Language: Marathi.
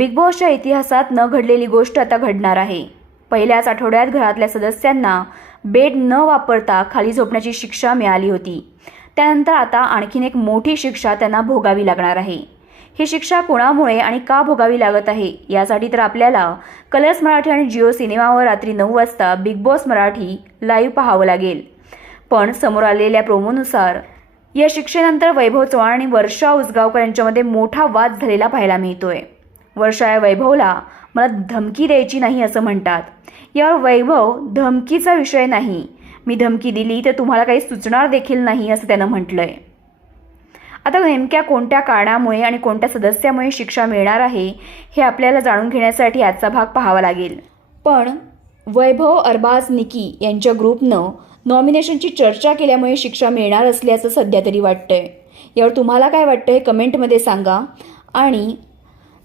बिग बॉसच्या इतिहासात न घडलेली गोष्ट आता घडणार आहे. पहिल्याच आठवड्यात घरातल्या सदस्यांना बेड न वापरता खाली झोपण्याची शिक्षा मिळाली होती. त्यानंतर आता आणखीन एक मोठी शिक्षा त्यांना भोगावी लागणार आहे. ही शिक्षा कोणामुळे आणि का भोगावी लागत आहे यासाठी तर आपल्याला कलर्स मराठी आणि जिओ सिनेमावर रात्री नऊ वाजता बिग बॉस मराठी लाईव्ह पाहावं लागेल. पण समोर आलेल्या प्रोमोनुसार या शिक्षेनंतर वैभव चव्हाण आणि वर्षा उसगावकर यांच्यामध्ये मोठा वाद झालेला पाहायला मिळतोय. वर्षा या वैभवला मला धमकी द्यायची नाही असं म्हणतात. यावर वैभव धमकीचा विषय नाही. मी धमकी दिली तर तुम्हाला काही सुचणार देखील नाही असं त्यानं आहे आता नेमक्या कोणत्या कारणामुळे आणि कोणत्या सदस्यामुळे शिक्षा मिळणार आहे हे आपल्याला जाणून घेण्यासाठी आजचा भाग पाहावा लागेल. पण वैभव अरबाज निकी यांच्या ग्रुपनं नॉमिनेशनची चर्चा केल्यामुळे शिक्षा मिळणार असल्याचं सध्या तरी वाटतंय. यावर तुम्हाला काय वाटतं हे कमेंटमध्ये सांगा. आणि